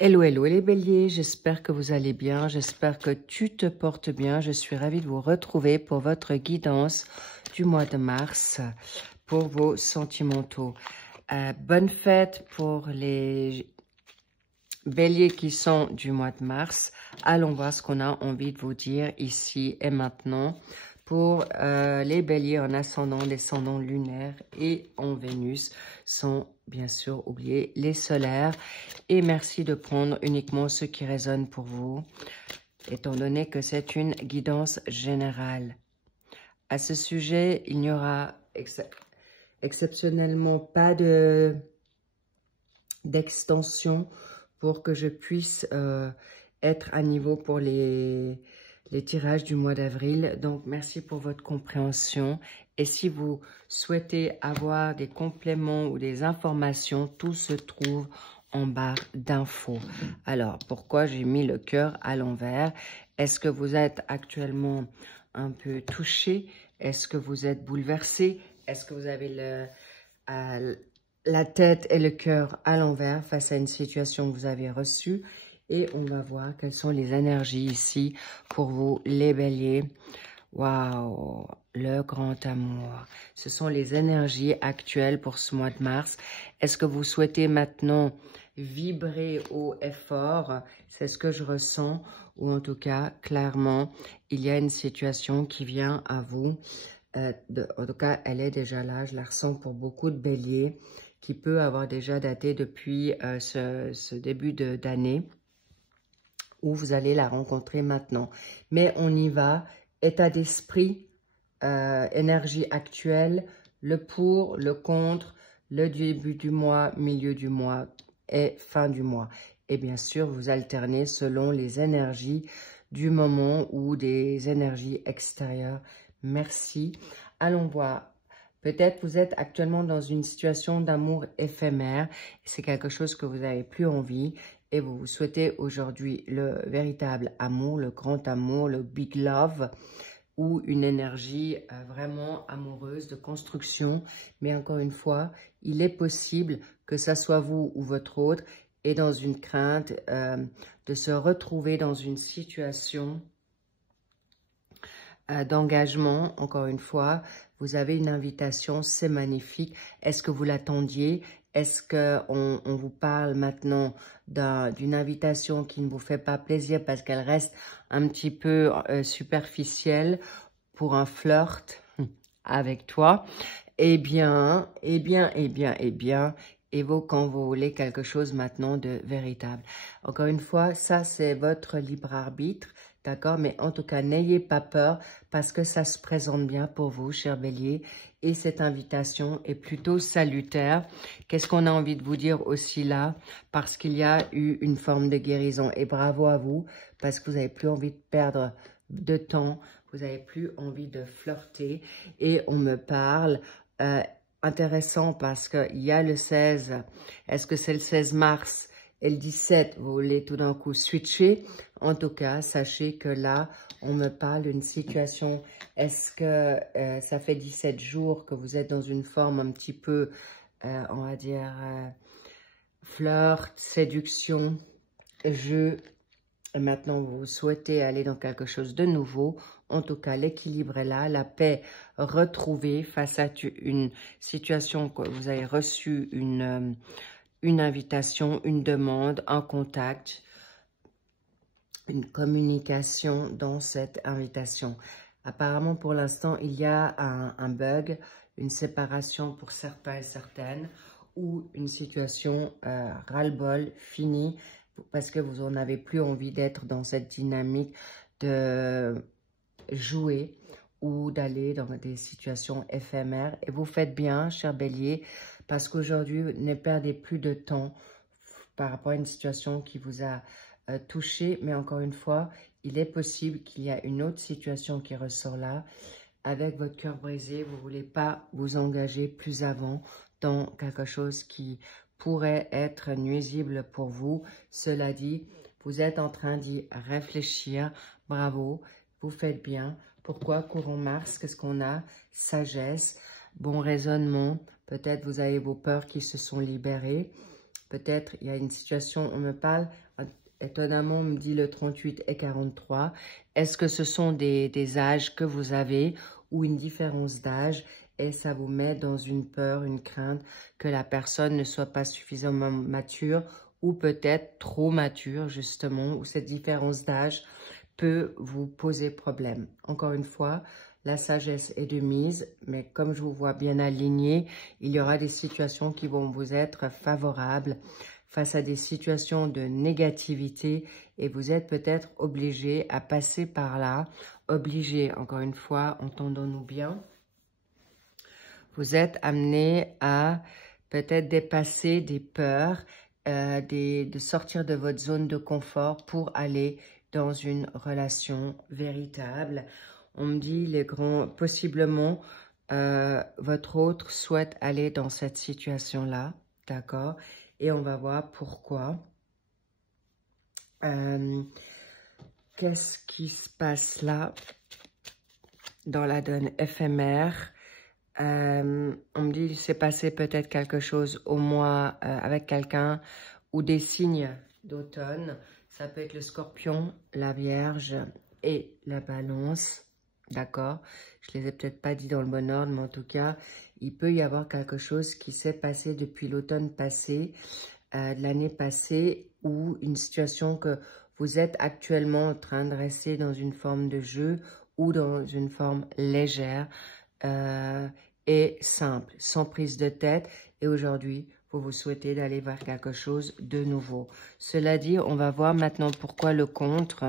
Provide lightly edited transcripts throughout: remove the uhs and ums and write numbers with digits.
Hello, hello les béliers, j'espère que vous allez bien, j'espère que tu te portes bien. Je suis ravie de vous retrouver pour votre guidance du mois de mars pour vos sentimentaux. Bonne fête pour les béliers qui sont du mois de mars. Allons voir ce qu'on a envie de vous dire ici et maintenant. Pour les béliers en ascendant, descendant lunaire et en Vénus, sans bien sûr oublier les solaires. Et merci de prendre uniquement ce qui résonne pour vous, étant donné que c'est une guidance générale. À ce sujet, il n'y aura exceptionnellement pas d'extension pour que je puisse être à niveau pour les tirages du mois d'avril. Donc, merci pour votre compréhension. Et si vous souhaitez avoir des compléments ou des informations, tout se trouve en barre d'infos. Alors, pourquoi j'ai mis le cœur à l'envers? Est-ce que vous êtes actuellement un peu touché? Est-ce que vous êtes bouleversé? Est-ce que vous avez la tête et le cœur à l'envers face à une situation que vous avez reçue? Et on va voir quelles sont les énergies ici pour vous, les béliers. Waouh, le grand amour. Ce sont les énergies actuelles pour ce mois de mars. Est-ce que vous souhaitez maintenant vibrer haut et fort? C'est ce que je ressens. Ou en tout cas, clairement, il y a une situation qui vient à vous. En tout cas, elle est déjà là. Je la ressens pour beaucoup de béliers qui peut avoir déjà daté depuis ce début d'année, où vous allez la rencontrer maintenant. Mais on y va, état d'esprit, énergie actuelle, le pour, le contre, le début du mois, milieu du mois et fin du mois. Et bien sûr, vous alternez selon les énergies du moment ou des énergies extérieures. Merci. Allons voir. Peut-être vous êtes actuellement dans une situation d'amour éphémère. C'est quelque chose que vous n'avez plus envie. Et vous souhaitez aujourd'hui le véritable amour, le grand amour, le big love, ou une énergie vraiment amoureuse de construction. Mais encore une fois, il est possible que ça soit vous ou votre autre et dans une crainte de se retrouver dans une situation d'engagement. Encore une fois, vous avez une invitation, c'est magnifique. Est-ce que vous l'attendiez? Est-ce qu'on vous parle maintenant d'une invitation qui ne vous fait pas plaisir parce qu'elle reste un petit peu superficielle pour un flirt avec toi? Eh bien, quand vous voulez quelque chose maintenant de véritable. Encore une fois, ça c'est votre libre arbitre, d'accord? Mais en tout cas, n'ayez pas peur parce que ça se présente bien pour vous, cher bélier. Et cette invitation est plutôt salutaire. Qu'est-ce qu'on a envie de vous dire aussi là? Parce qu'il y a eu une forme de guérison. Et bravo à vous, parce que vous n'avez plus envie de perdre de temps. Vous n'avez plus envie de flirter. Et on me parle... intéressant parce qu'il y a le 16. Est-ce que c'est le 16 mars et le 17? Vous voulez tout d'un coup switcher? En tout cas, sachez que là, on me parle d'une situation. Est-ce que ça fait 17 jours que vous êtes dans une forme un petit peu, on va dire, flirt, séduction, jeu? Et maintenant, vous souhaitez aller dans quelque chose de nouveau. En tout cas, l'équilibre est là, la paix retrouvée face à une situation que vous avez reçu une invitation, une demande, un contact, une communication dans cette invitation. Apparemment, pour l'instant, il y a un bug, une séparation pour certains et certaines, ou une situation ras-le-bol, finie, parce que vous n'en avez plus envie d'être dans cette dynamique de jouer ou d'aller dans des situations éphémères. Et vous faites bien, cher bélier, parce qu'aujourd'hui, ne perdez plus de temps par rapport à une situation qui vous a touché. Mais encore une fois, il est possible qu'il y a une autre situation qui ressort là. Avec votre cœur brisé, vous ne voulez pas vous engager plus avant dans quelque chose qui pourrait être nuisible pour vous. Cela dit, vous êtes en train d'y réfléchir. Bravo, vous faites bien. Pourquoi courant Mars? Qu'est-ce qu'on a? Sagesse, bon raisonnement. Peut-être vous avez vos peurs qui se sont libérées. Peut-être il y a une situation, on me parle, étonnamment on me dit le 38 et 43. Est-ce que ce sont des âges que vous avez ou une différence d'âge et ça vous met dans une peur, une crainte que la personne ne soit pas suffisamment mature ou peut-être trop mature justement, ou cette différence d'âge peut vous poser problème. Encore une fois, la sagesse est de mise, mais comme je vous vois bien aligné, il y aura des situations qui vont vous être favorables face à des situations de négativité et vous êtes peut-être obligé à passer par là. Obligé, encore une fois, entendons-nous bien. Vous êtes amené à peut-être dépasser des peurs, de sortir de votre zone de confort pour aller dans une relation véritable. On me dit, possiblement, votre autre souhaite aller dans cette situation-là, d'accord? Et on va voir pourquoi. Qu'est-ce qui se passe là dans la donne éphémère? On me dit il s'est passé peut-être quelque chose au mois avec quelqu'un ou des signes d'automne. Ça peut être le scorpion, la vierge et la balance. D'accord? Je ne les ai peut-être pas dit dans le bon ordre, mais en tout cas, il peut y avoir quelque chose qui s'est passé depuis l'automne passé, de l'année passée, ou une situation que vous êtes actuellement en train de rester dans une forme de jeu ou dans une forme légère. Et simple, sans prise de tête. Et aujourd'hui, vous souhaitez d'aller vers quelque chose de nouveau. Cela dit, on va voir maintenant pourquoi le contre.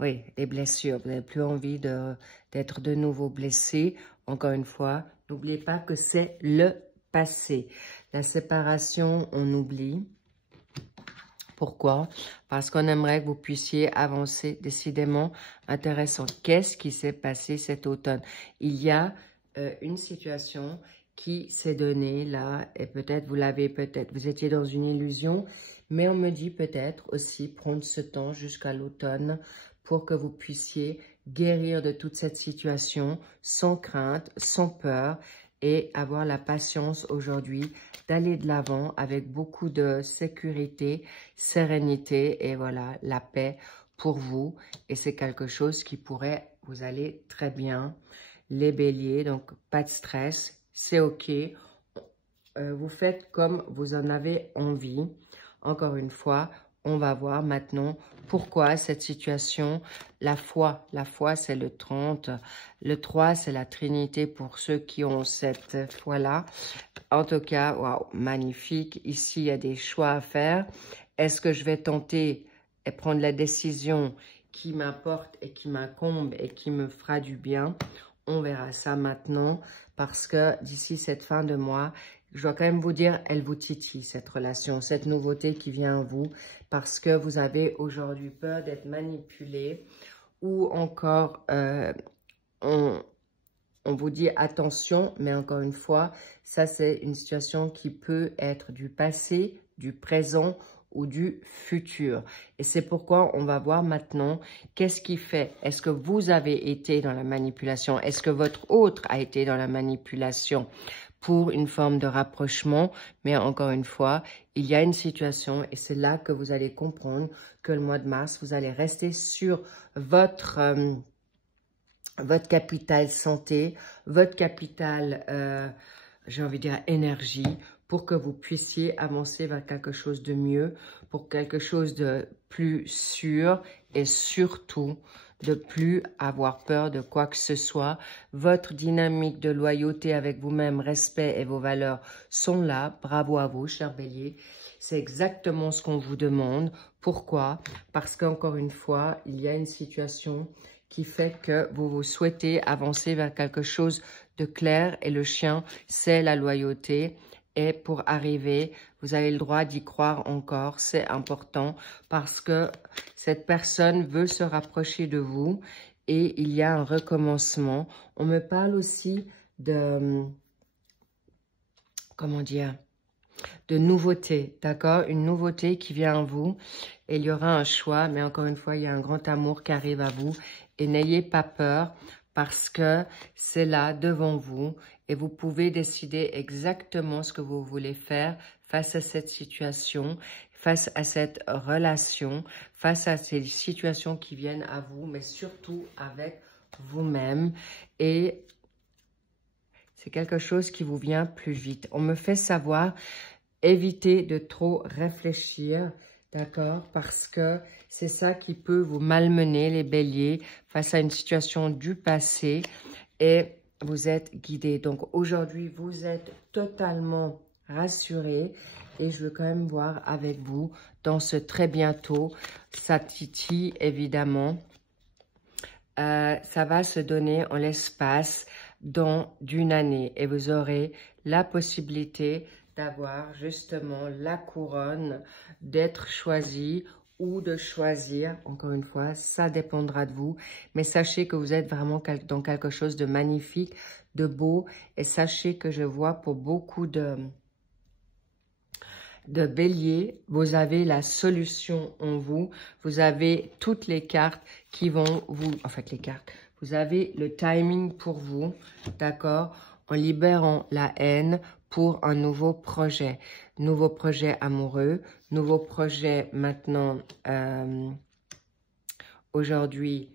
Oui, les blessures. Vous n'avez plus envie d'être de nouveau blessé. Encore une fois, n'oubliez pas que c'est le passé. La séparation, on oublie. Pourquoi? Parce qu'on aimerait que vous puissiez avancer décidément. Intéressant. Qu'est-ce qui s'est passé cet automne? Il y a une situation qui s'est donnée là, et peut-être vous étiez dans une illusion, mais on me dit peut-être aussi prendre ce temps jusqu'à l'automne pour que vous puissiez guérir de toute cette situation sans crainte, sans peur et avoir la patience aujourd'hui d'aller de l'avant avec beaucoup de sécurité, sérénité et voilà, la paix pour vous. Et c'est quelque chose qui pourrait vous aller très bien. Les béliers, donc pas de stress, c'est ok. Vous faites comme vous en avez envie. Encore une fois, on va voir maintenant pourquoi cette situation, la foi c'est le 30, le 3 c'est la Trinité pour ceux qui ont cette foi-là. En tout cas, waouh, magnifique. Ici, il y a des choix à faire. Est-ce que je vais tenter et prendre la décision qui m'apporte et qui m'incombe et qui me fera du bien? On verra ça maintenant parce que d'ici cette fin de mois, je dois quand même vous dire, elle vous titille cette relation, cette nouveauté qui vient à vous parce que vous avez aujourd'hui peur d'être manipulé ou encore on vous dit attention, mais encore une fois, ça c'est une situation qui peut être du passé, du présent ou du futur. Et c'est pourquoi on va voir maintenant qu'est-ce qui fait. Est-ce que vous avez été dans la manipulation? Est-ce que votre autre a été dans la manipulation pour une forme de rapprochement? Mais encore une fois, il y a une situation et c'est là que vous allez comprendre que le mois de mars, vous allez rester sur votre capital santé, votre capital, j'ai envie de dire énergie, pour que vous puissiez avancer vers quelque chose de mieux, pour quelque chose de plus sûr et surtout de plus avoir peur de quoi que ce soit. Votre dynamique de loyauté avec vous-même, respect et vos valeurs sont là. Bravo à vous, cher Bélier. C'est exactement ce qu'on vous demande. Pourquoi? Parce qu'encore une fois, il y a une situation qui fait que vous souhaitez avancer vers quelque chose de clair et le chien, c'est la loyauté. Et pour arriver, vous avez le droit d'y croire encore, c'est important parce que cette personne veut se rapprocher de vous et il y a un recommencement. On me parle aussi de, comment dire, de nouveauté, d'accord? Une nouveauté qui vient à vous et il y aura un choix, mais encore une fois, il y a un grand amour qui arrive à vous et n'ayez pas peur parce que c'est là devant vous et vous pouvez décider exactement ce que vous voulez faire face à cette situation, face à cette relation, face à ces situations qui viennent à vous, mais surtout avec vous-même. Et c'est quelque chose qui vous vient plus vite. On me fait savoir, évitez de trop réfléchir, d'accord? Parce que c'est ça qui peut vous malmener, les béliers, face à une situation du passé. Et vous êtes guidés. Donc aujourd'hui, vous êtes totalement rassurés. Et je veux quand même voir avec vous dans ce très bientôt. Ça titille évidemment. Ça va se donner en l'espace d'une année. Et vous aurez la possibilité d'avoir justement la couronne, d'être choisi ou de choisir. Encore une fois, ça dépendra de vous. Mais sachez que vous êtes vraiment dans quelque chose de magnifique, de beau. Et sachez que je vois pour beaucoup de bélier, vous avez la solution en vous. Vous avez toutes les cartes qui vont vous... En fait, les cartes. Vous avez le timing pour vous, d'accord? En libérant la haine pour un nouveau projet. Nouveau projet amoureux, nouveau projet maintenant, aujourd'hui.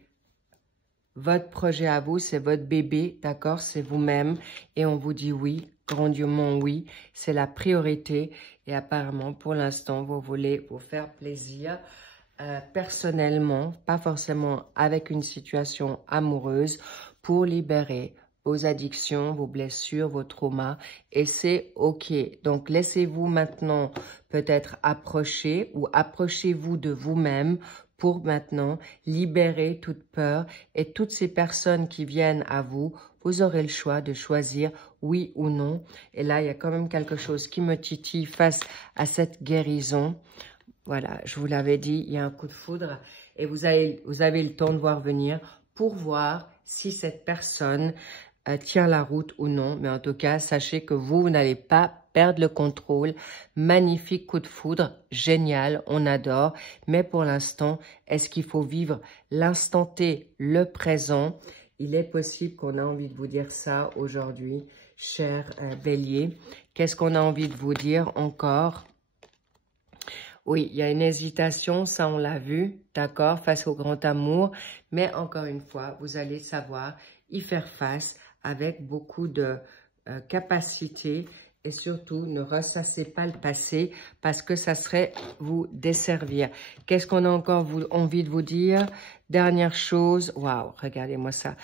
Votre projet à vous, c'est votre bébé, d'accord? C'est vous-même. Et on vous dit oui, grandiosement oui. C'est la priorité. Et apparemment, pour l'instant, vous voulez vous faire plaisir personnellement, pas forcément avec une situation amoureuse, pour libérer vos addictions, vos blessures, vos traumas. Et c'est OK. Donc, laissez-vous maintenant peut-être approcher ou approchez-vous de vous-même pour maintenant libérer toute peur et toutes ces personnes qui viennent à vous, vous aurez le choix de choisir oui ou non. Et là, il y a quand même quelque chose qui me titille face à cette guérison. Voilà, je vous l'avais dit, il y a un coup de foudre et vous avez le temps de voir venir pour voir si cette personne tient la route ou non. Mais en tout cas, sachez que vous n'allez pas perdre le contrôle. Magnifique coup de foudre, génial, on adore. Mais pour l'instant, est-ce qu'il faut vivre l'instant T, le présent? Il est possible qu'on a envie de vous dire ça aujourd'hui, cher bélier. Qu'est-ce qu'on a envie de vous dire encore? Oui, il y a une hésitation, ça on l'a vu, d'accord, face au grand amour. Mais encore une fois, vous allez savoir y faire face avec beaucoup de capacité. Et surtout, ne ressassez pas le passé parce que ça serait vous desservir. Qu'est-ce qu'on a encore envie de vous dire? Dernière chose, waouh, regardez-moi ça.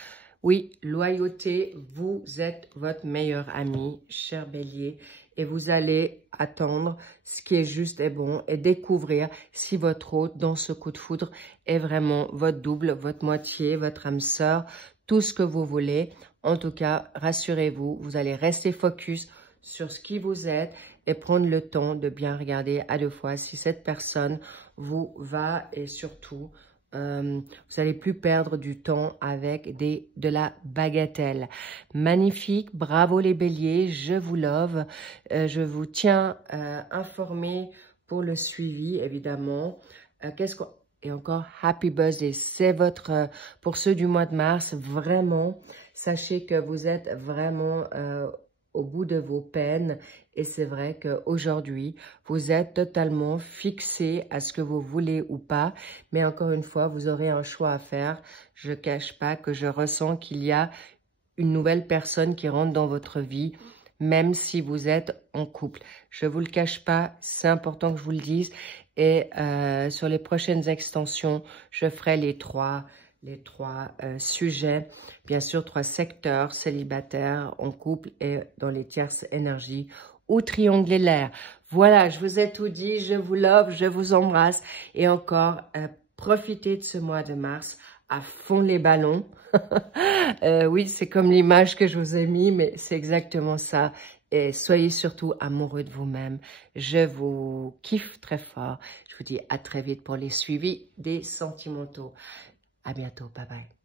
Oui, loyauté, vous êtes votre meilleur ami, cher bélier. Et vous allez attendre ce qui est juste et bon et découvrir si votre hôte dans ce coup de foudre est vraiment votre double, votre moitié, votre âme sœur, tout ce que vous voulez. En tout cas, rassurez-vous, vous allez rester focus sur ce qui vous êtes et prendre le temps de bien regarder à deux fois si cette personne vous va et surtout, vous n'allez plus perdre du temps avec de la bagatelle. Magnifique, bravo les béliers, je vous love. Je vous tiens informé pour le suivi, évidemment. Et encore, happy birthday, c'est votre, pour ceux du mois de mars, vraiment, sachez que vous êtes vraiment au bout de vos peines et c'est vrai qu'aujourd'hui, vous êtes totalement fixé à ce que vous voulez ou pas, mais encore une fois, vous aurez un choix à faire. Je ne cache pas que je ressens qu'il y a une nouvelle personne qui rentre dans votre vie, même si vous êtes en couple. Je ne vous le cache pas, c'est important que je vous le dise. Et sur les prochaines extensions, je ferai les trois sujets, bien sûr 3 secteurs, célibataires, en couple et dans les tierces énergies ou triangulaires. Voilà, je vous ai tout dit, je vous love, je vous embrasse et encore, profitez de ce mois de mars à fond les ballons. Oui, c'est comme l'image que je vous ai mis, mais c'est exactement ça. Et soyez surtout amoureux de vous-même. Je vous kiffe très fort. Je vous dis à très vite pour les suivis des sentimentaux. À bientôt. Bye bye.